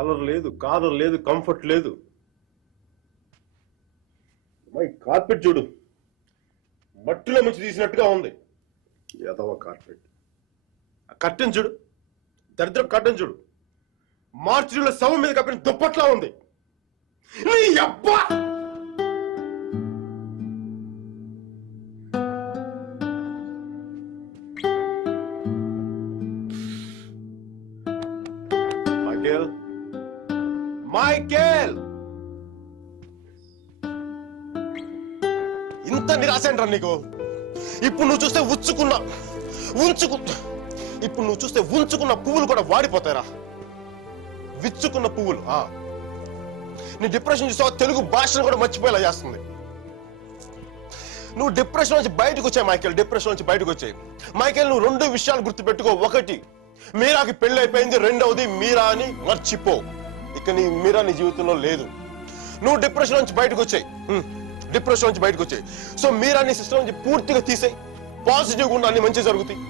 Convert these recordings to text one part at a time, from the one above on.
Colour లేదు, caller లేదు, comfort లేదు. మై కార్పెట్ చూడు, మట్టిలో ముంచి తీసినట్టుగా ఉంది. ఏదవ కార్పెట్. కట్టెన్ చూడు, దరిద్ర కట్టెన్ చూడు, మార్చిలో శవం మీద కప్పిన దుప్పట్లా ఉంది. నీ అబ్బా మైకేల్, ఇంత నిరాశ ఏంట్రా నీకు? ఇప్పుడు నువ్వు చూస్తే ఉంచుకున్న పువ్వులు కూడా వాడిపోతాయిరా. విచ్చుకున్న పువ్వులు. నీ డిప్రెషన్ చూసావా? తెలుగు భాషను కూడా మర్చిపోయేలా చేస్తుంది. నువ్వు డిప్రెషన్ నుంచి బయటకు వచ్చాయి మైకేల్, డిప్రెషన్ నుంచి బయటకు వచ్చాయి మైకేల్. నువ్వు 2 విషయాలు గుర్తుపెట్టుకో. 1, మీరాకి పెళ్లి అయిపోయింది. 2వది, మీరా అని మర్చిపో. ఇక మీరా నీ జీవితంలో లేదు. నువ్వు డిప్రెషన్ నుంచి బయటకు వచ్చాయి, సో మీరా నీ సిస్టమ్ నుంచి పూర్తిగా తీసేయి. పాజిటివ్గా ఉన్న అన్ని మంచి జరుగుతాయి.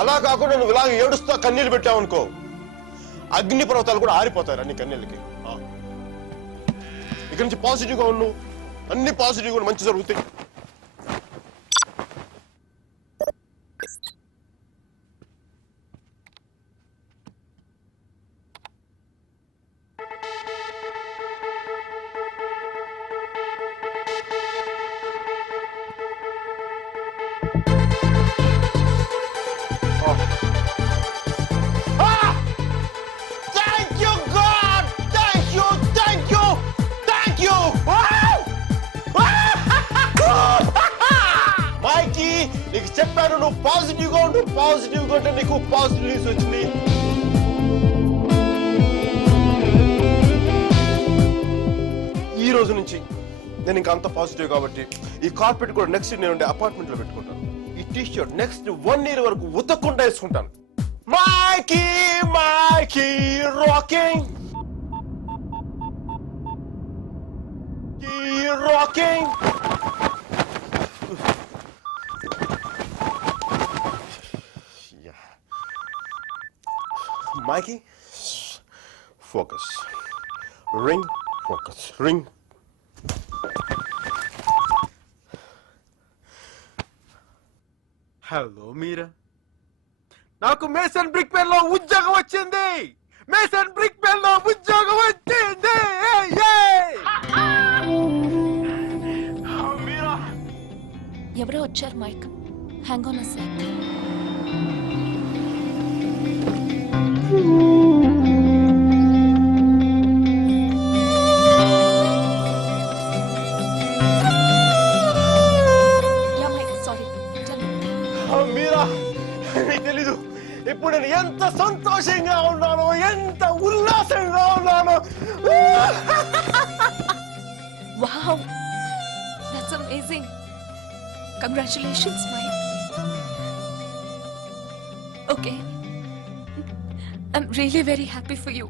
అలా కాకుండా నువ్వు ఇలాగ ఏడుస్తా కన్నీళ్ళు పెట్టావు అనుకో, అగ్ని పర్వతాలు కూడా ఆరిపోతాయి అన్ని కన్నీళ్ళకి. ఇక నుంచి పాజిటివ్గా ఉండు, అన్ని పాజిటివ్గా మంచి జరుగుతాయి. నీకు చెప్పాను, నువ్వు పాజిటివ్గా ఉండు. పాజిటివ్గా ఉంటే నీకు పాజిటివ్ న్యూస్ వచ్చింది. ఈ రోజు నుంచి నేను ఇంకా అంత పాజిటివ్ కాబట్టి ఈ కార్పెట్ కూడా నెక్స్ట్ నేను ఉండే అపార్ట్మెంట్ లో పెట్టుకుంటాను. ఈ టీ షర్ట్ నెక్స్ట్ 1 year వరకు ఉతకకుండా వేసుకుంటాను. Mikey rocking, rocking. Mikey, focus. Ring, focus. Ring. Hello Meera, నాకు మేసన్ బ్రిక్ పెన్ లో ఉద్యోగం వచ్చింది. ఎవరో వచ్చారు Mike. Hang on a sec. తెలీదు ఇప్పుడు నేను ఎంత సంతోషంగా ఉన్నానో, ఎంత ఉల్లాసంగా ఉన్నానో. Wow, that's amazing. Congratulations Mike. Okay, I'm really very happy for you.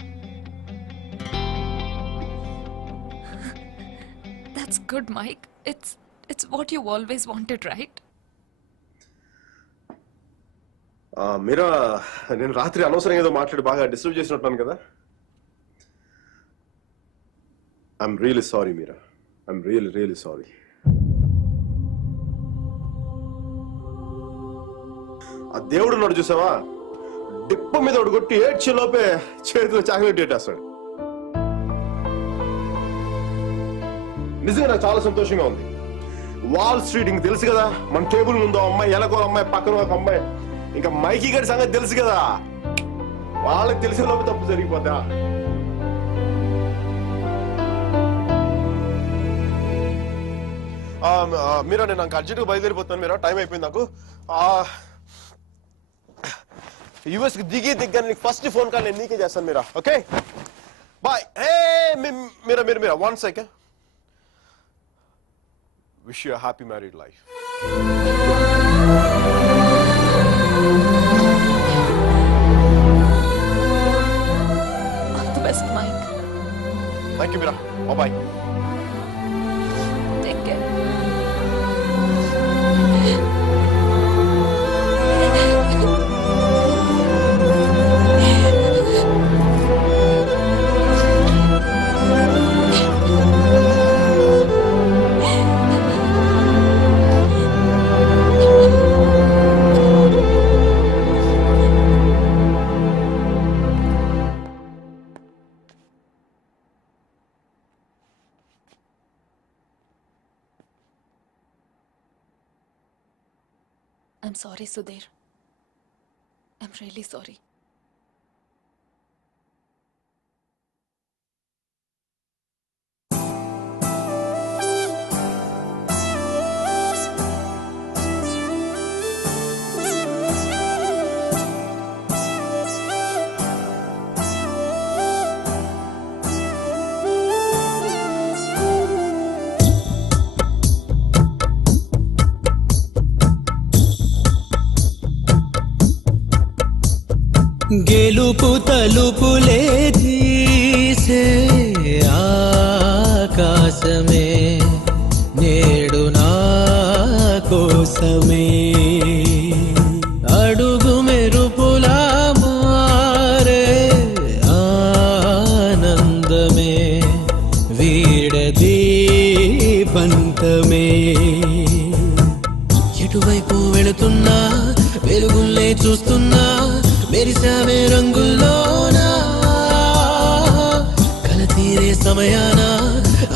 That's good, Mike. It's what you always wanted, right? మీరా, నేను రాత్రి అనవసరంగా ఏదో మాట్లాడి బాగా డిస్టర్బ్ చేసినట్టున్నాను కదా. I'm really sorry Meera, I'm really sorry. ఆ దేవుడు ఉన్నాడు చూసావా, డిప్ప మీద ఒకటి కొట్టి ఏడ్చేలోపే చేతిలో చాక్లెట్ పెట్టేస్తాడు. నిజంగా నాకు చాలా సంతోషంగా ఉంది. వాల్ స్ట్రీట్ ఇంక తెలుసు కదా, మన టేబుల్ ముందు అమ్మాయి, ఎలకో అమ్మాయి, పక్కన ఒక అమ్మాయి, ఇంకా మైకీ గారి సంగతి తెలుసు కదా. వాళ్ళకి తెలిసిన లోపు తప్పు జరిగిపోతా. మీరా, నేను నాకు అర్జెంట్గా బయలుదేరిపోతాను. మీరా, టైం అయిపోయింది నాకు. యూఎస్ కి దిగ్గా నీకు ఫస్ట్ ఫోన్ కాల్ నేను నీకే చేస్తాను Meera. Okay, bye. Meera 1 second. Wish you happy married life. All the best, Mike. Thank you, Mira. Bye-bye. Take care. I'm sorry, Sudhir. I'm really sorry. గెలుపు తలుపులే తీసే ఆకాశమే నేడు నా కోసమే అడుగు మెరుపులా మారే ఆనందమే వీడది పంతమే ఎటువైపు వెళుతున్నా వెలుగుల్లే చూస్తున్నా మెరిసావే రంగుల్లోనా కల తీరే సమయాన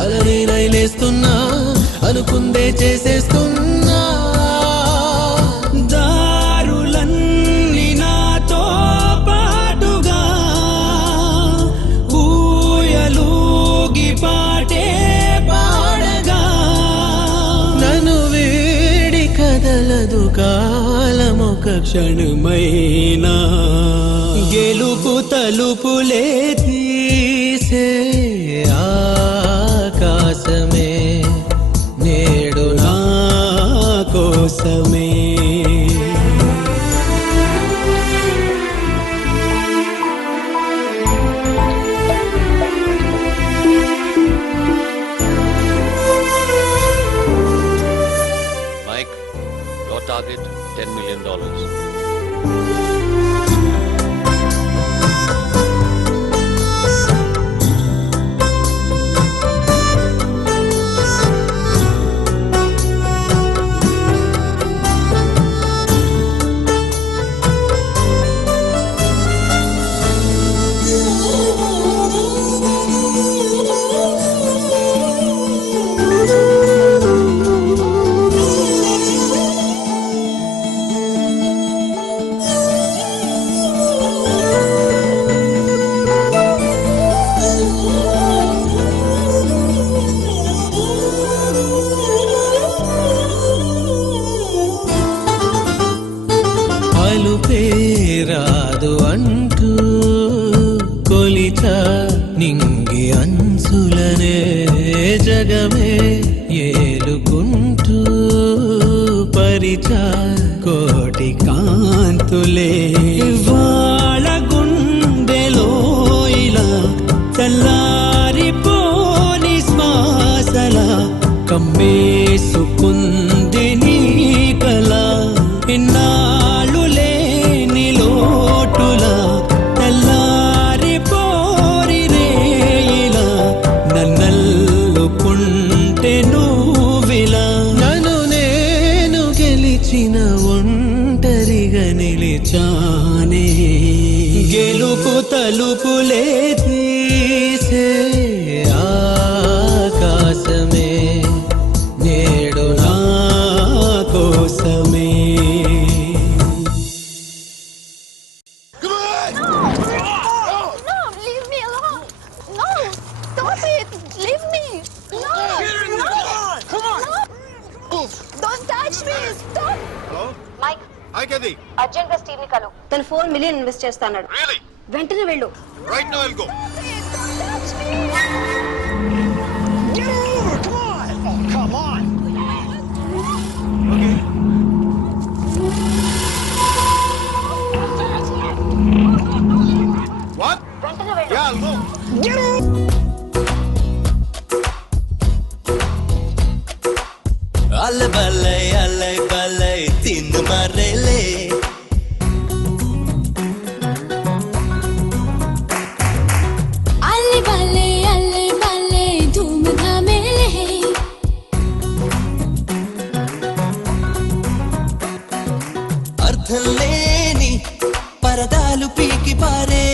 అలనే నైలేస్తున్నా అనుకుందే చేసేస్తున్నా దారులన్నీ నాతో పాటుగా ఊయలూగి పాటే పాడగా నన్ను వేడి కదలదు కాలమొక క్షణమైనా గెలుపు తలుపులే తీసే ఆకాశమే నేడు నా కోసమే Mike, your target $10 million. రాదు అంటూ కొలిచ నింగి అంచులనే జగమే ఏలుకుంటూ పరిచ కోటి కాంతులే వాళ్ళ గుండెలో ఇలా చల్లారిపోని శ్వాసల కమ్మేసుకుంది నీ కల ఇన్నాళ్ళు లేని లోటుల తెల్లారి పోరి రేయిలా నన్నల్లుకుంటే నువ్విలా నన్ను నేను గెలిచిన ఒంటరిగా నిలిచానే గెలుపు తలుపులే తీసే ఆకాశమే నేడు నా కోసమే అర్జెంట్ గా స్టీవ్ ని కలు తను $4 million ఇన్వెస్ట్ చేస్తాడు వెంటనే వెళ్ళు Right now I'll go. What? వెంటనే వెళ్ళు Yeah, I'll go. అల్లె బల్లై తిందు మర్రెలే అల్లె బల్లె ధూమ్ ధామేలే అర్థం లేని పరదాలు పీకి పారే